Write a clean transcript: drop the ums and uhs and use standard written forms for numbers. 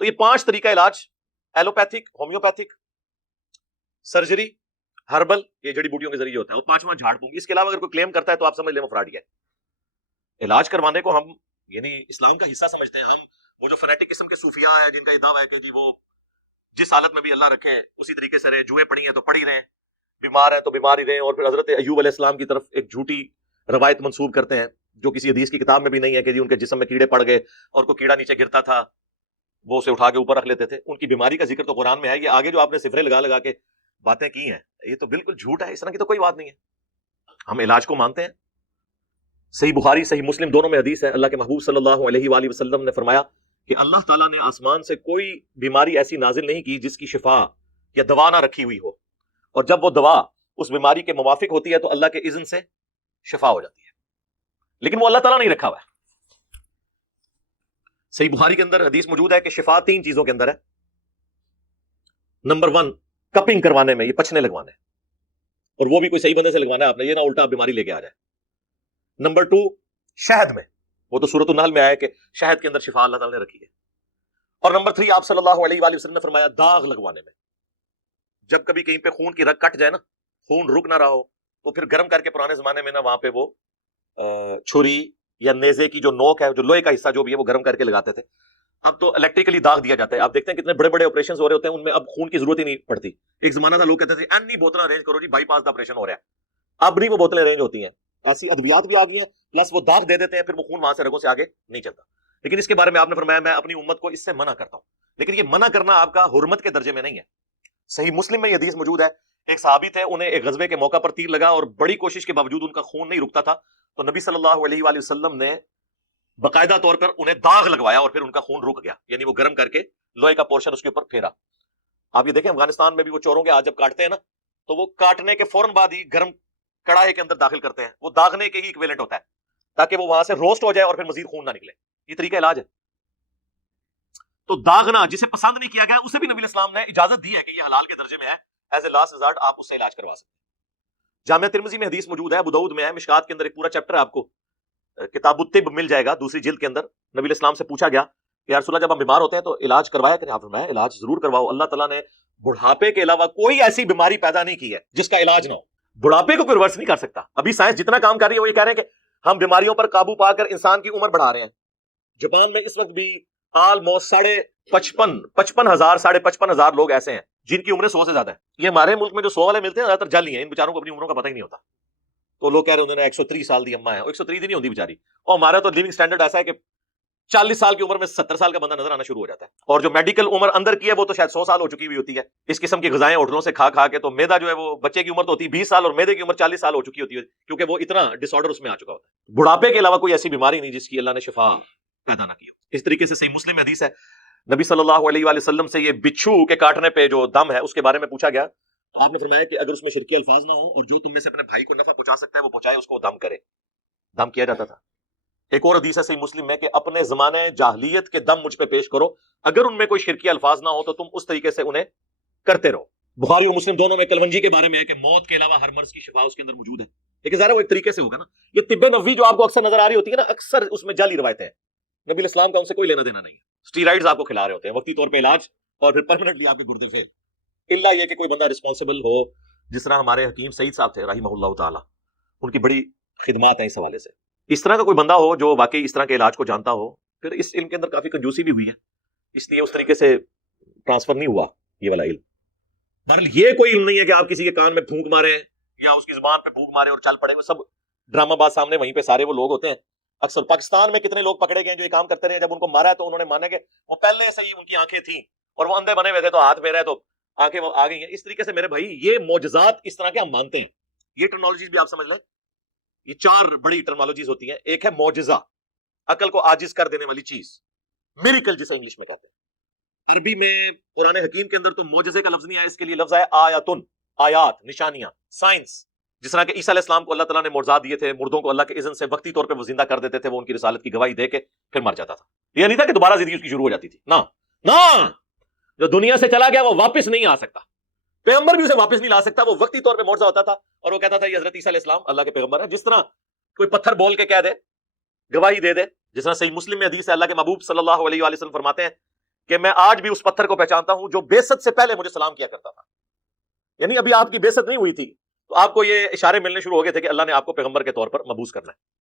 تو یہ 5 طریقہ علاج، ایلوپیتھک، ہومیوپیتھک، سرجری، ہربل، یہ جڑی بوٹیوں کے ذریعے ہوتا ہے، اور 5واں جھاڑ پھونک۔ اس کے علاوہ اگر کوئی کلیم کرتا ہے تو آپ سمجھ لیں وہ فراڈ ہے۔ علاج کروانے کو ہم یعنی اسلام کا حصہ سمجھتے ہیں ہم۔ وہ جو فنیٹک قسم کے صوفیاء ہیں جن کا یہ دعویٰ ہے کہ جی وہ جس حالت میں بھی اللہ رکھے اسی طریقے سے رہے، جوئیں پڑی ہیں تو پڑی رہیں، بیمار ہیں تو بیمار ہی رہیں، اور پھر حضرت ایوب علیہ السلام کی طرف ایک جھوٹی روایت منسوب کرتے ہیں جو کسی حدیث کی کتاب میں بھی نہیں ہے کہ جی ان کے جسم میں کیڑے پڑ گئے اور کوئی کیڑا نیچے گرتا تھا وہ اسے اٹھا کے اوپر رکھ لیتے تھے۔ ان کی بیماری کا ذکر تو قرآن میں ہے، یہ آگے جو آپ نے صفرے لگا لگا کے باتیں کی ہیں یہ تو بالکل جھوٹ ہے، اس طرح کی تو کوئی بات نہیں ہے۔ ہم علاج کو مانتے ہیں۔ صحیح بخاری صحیح مسلم دونوں میں حدیث ہے، اللہ کے محبوب صلی اللہ علیہ وآلہ وسلم نے فرمایا کہ اللہ تعالیٰ نے آسمان سے کوئی بیماری ایسی نازل نہیں کی جس کی شفا یا دوا نہ رکھی ہوئی ہو، اور جب وہ دوا اس بیماری کے موافق ہوتی ہے تو اللہ کے اذن سے شفا ہو جاتی ہے، لیکن وہ اللہ تعالیٰ نہیں رکھا ہوا ہے۔ صحیح بخاری کے اندر حدیث موجود ہے کہ شفا 3 چیزوں کے اندر ہے۔ نمبر 1 کپنگ کروانے میں، یہ پچھنے لگوانے، اور وہ بھی کوئی صحیح بندے سے لگوانا ہے آپ نے، یہ نہ الٹا بیماری لے کے آ جائے۔ نمبر 2 شہد میں، وہ تو سورۃ النحل میں آیا کہ شہد کے اندر شفا اللہ تعالیٰ نے رکھی ہے۔ اور نمبر 3 آپ صلی اللہ علیہ وآلہ وسلم نے فرمایا داغ لگوانے میں، جب کبھی کہیں پہ خون کی رگ کٹ جائے نا، خون رک نہ رہا ہو، تو پھر گرم کر کے پرانے زمانے میں نا وہاں پہ وہ چھری یا نیزے کی جو نوک ہے، جو لوہے کا حصہ جو بھی ہے، وہ گرم کر کے لگاتے تھے۔ اب تو الیکٹریکلی داغ دیا جاتا ہے، آپ دیکھتے ہیں کتنے بڑے بڑے آپریشن ہو رہے ہوتے ہیں، ان میں اب خون کی ضرورت ہی نہیں پڑتی۔ ایک زمانہ تھا لوگ کہتے تھے اینی بوتلیں ارینج کرو جی بائی پاس کا آپریشن ہو رہا ہے، اب نہیں وہ بوتلیں ارینج ہوتی ہیں، ایسی ادویات بھی آ گئی ہیں، پلس وہ داغ دے دیتے ہیں، پھر وہ خون وہاں سے رگوں سے آگے نہیں چلتا۔ لیکن اس کے بارے میں آپ نے فرمایا میں اپنی امت کو اس سے منع کرتا ہوں، لیکن یہ منع کرنا آپ کا حرمت کے درجے میں نہیں ہے۔ صحیح مسلم میں یہ حدیث موجود ہے، ایک صحابی تھے، انہیں ایک غزوے کے موقع پر تیر لگا اور بڑی کوشش کے باوجود ان کا خون نہیں رکتا تھا، تو نبی صلی اللہ علیہ وآلہ وسلم نے باقاعدہ طور پر انہیں داغ لگوایا اور پھر ان کا خون رک گیا، یعنی وہ گرم کر کے لوہے کا پورشن اس کے اوپر پھیرا۔ آپ یہ دیکھیں افغانستان میں بھی وہ چوروں کے ہاتھ جب کاٹتے ہیں نا، تو وہ کاٹنے کے فوراً بعد ہی گرم کڑاہے کے اندر داخل کرتے ہیں، وہ داغنے کے ہی ایکویلنٹ ہوتا ہے تاکہ وہ وہاں سے روسٹ ہو جائے اور پھر مزید خون نہ نکلے۔ یہ طریقہ علاج ہے۔ تو داغنا جسے پسند نہیں کیا گیا اسے بھی نبی اسلام نے اجازت دی ہے کہ یہ حلال کے درجے میں ہے، ایز اے لاسٹ ریزارٹ آپ اس سے علاج کروا سکتے ہیں۔ جامعہ ترمذی میں حدیث موجود ہے، ابو داؤد میں ہے، مشکات کے اندر ایک پورا چیپٹر ہے، آپ کو کتاب الطب مل جائے گا 2 جلد کے اندر۔ نبی علیہ السلام سے پوچھا گیا کہ یا رسول اللہ جب ہم بیمار ہوتے ہیں تو علاج کروایا کہ نہیں؟ آپ فرمایا علاج ضرور کرواؤ، اللہ تعالیٰ نے بڑھاپے کے علاوہ کوئی ایسی بیماری پیدا نہیں کی ہے جس کا علاج نہ ہو۔ بڑھاپے کو کوئی ریورس نہیں کر سکتا۔ ابھی سائنس جتنا کام کر رہی ہے وہ یہ کہہ رہے ہیں کہ ہم بیماریوں پر قابو پا کر انسان کی عمر بڑھا رہے ہیں۔ جاپان میں اس وقت بھی آلموسٹ 55,000 لوگ ایسے ہیں جن کی عمریں 100 سے زیادہ ہے۔ یہ ہمارے ملک میں جو 100 والے ملتے ہیں زیادہ تر جعلی ہیں، ان بیچاروں کو اپنی عمروں کا پتہ ہی نہیں ہوتا۔ تو لوگ کہہ رہے ہیں 130 سال دی اماں ہے، 130 دی نہیں ہوتی بیچاری، اور ہمارا تو لیونگ سٹینڈرڈ ایسا ہے کہ 40 سال کی عمر میں 70 سال کا بندہ نظر آنا شروع ہو جاتا ہے، اور جو میڈیکل عمر اندر کی ہے وہ تو شاید 100 سال ہو چکی ہوئی ہوتی ہے۔ اس قسم کی غذائیں ہوٹلوں سے کھا کھا کے تو میدا جو ہے وہ بچے کی عمر تو ہوتی ہے 20 سال اور میدے کی عمر 40 سال ہو چکی ہوتی ہے، کیونکہ وہ اتنا ڈس آرڈر اس میں آ چکا ہوتا ہے۔ بڑھاپے کے علاوہ کوئی ایسی بیماری نہیں جس کی اللہ نے شفا پیدا نہ کی ہو۔ اس طریقے سے صحیح مسلم حدیث ہے، نبی صلی اللہ علیہ وآلہ وسلم سے یہ بچھو کے کاٹنے پہ جو دم ہے اس کے بارے میں پوچھا گیا، تو آپ نے فرمایا کہ اگر اس میں شرکی الفاظ نہ ہو اور جو تم میں سے اپنے بھائی کو نفع پہنچا سکتا ہے وہ پہنچائے، اس کو دم کرے۔ دم کیا جاتا تھا۔ ایک اور حدیث ہے صحیح مسلم میں کہ اپنے زمانے جاہلیت کے دم مجھ پہ پیش کرو، اگر ان میں کوئی شرکی الفاظ نہ ہو تو تم اس طریقے سے انہیں کرتے رہو۔ بخاری اور مسلم دونوں میں کلونجی کے بارے میں ہے کہ موت کے علاوہ ہر مرض کی شفا اس کے اندر موجود ہے، لیکن ظاہر وہ ایک طریقے سے ہوگا نا۔ یہ طب نبوی جو آپ کو اکثر نظر آ رہی ہوتی ہے نا، اکثر اس میں جعلی روایتیں ہیں، نبی اسلام کا ان سے کوئی لینا دینا نہیں ہے۔ اسٹیرائڈز آپ کو کھلا رہے ہوتے ہیں وقتی طور پہ علاج، اور پھر پرماننٹلی آپ کے گردے فیل، الا یہ کہ کوئی بندہ رسپانسبل ہو، جس طرح ہمارے حکیم سعید صاحب تھے رحمہ اللہ تعالی، ان کی بڑی خدمات ہیں اس حوالے سے۔ اس طرح کا کوئی بندہ ہو جو واقعی اس طرح کے علاج کو جانتا ہو، پھر اس علم کے اندر کافی کنجوسی بھی ہوئی ہے، اس لیے اس طریقے سے ٹرانسفر نہیں ہوا یہ والا علم۔ بہرحال یہ کوئی علم نہیں ہے کہ آپ کسی کے کان میں پھونک مارے یا اس کی زبان پہ پھونک مارے اور چل پڑے، وہ سب ڈرامہ باز سامنے وہیں پہ سارے وہ لوگ ہوتے ہیں۔ اکثر پاکستان میں کتنے لوگ پکڑے گئے جو یہ کام کرتے رہے، جب ان کو مارا ہے تو انہوں نے مانا کہ وہ پہلے سے ہی ان کی آنکھیں تھیں اور وہ اندھے بنے ہوئے تھے، تو ہاتھ پھیرا ہے تو آنکھیں آ گئی ہیں۔ اس طریقے سے میرے بھائی یہ معجزات اس طرح کے ہم مانتے ہیں۔ یہ ٹرمنالوجیز بھی آپ سمجھ لیں، یہ 4 بڑی ٹرمنالوجیز ہوتی ہیں۔ ایک ہے معجزہ، عقل کو عاجز کر دینے والی چیز، میریکل جسے انگلش میں کہتے ہیں۔ عربی میں قرآن حکیم کے اندر تو معجزے کا لفظ نہیں آیا، اس کے لیے لفظ ہے آیاتن، آیات، نشانیاں، سائنس۔ جس طرح کہ عیسیٰ علیہ السلام کو اللہ تعالیٰ نے معجزات دیے تھے، مردوں کو اللہ کے اذن سے وقتی طور پہ وہ زندہ کر دیتے تھے، وہ ان کی رسالت کی گواہی دے کے پھر مر جاتا تھا۔ یہ نہیں تھا کہ دوبارہ زندگی اس کی شروع ہو جاتی تھی، نہ، جو دنیا سے چلا گیا وہ واپس نہیں آ سکتا، پیغمبر بھی اسے واپس نہیں لا سکتا، وہ وقتی طور پہ معجزہ ہوتا تھا اور وہ کہتا تھا یہ حضرت عیسیٰ علیہ السلام اللہ کے پیغمبر ہے۔ جس طرح کوئی پتھر بول کے کہہ دے، گواہی دے دے، جس طرح صحیح مسلم میں حدیث ہے، اللہ کے محبوب صلی اللہ علیہ وآلہ وسلم فرماتے ہیں کہ میں آج بھی اس پتھر کو پہچانتا ہوں جو بیست سے پہلے مجھے سلام کیا کرتا تھا. یعنی ابھی آپ کی بیست نہیں ہوئی تھی تو آپ کو یہ اشارے ملنے شروع ہو گئے تھے کہ اللہ نے آپ کو پیغمبر کے طور پر مبعوث کرنا ہے.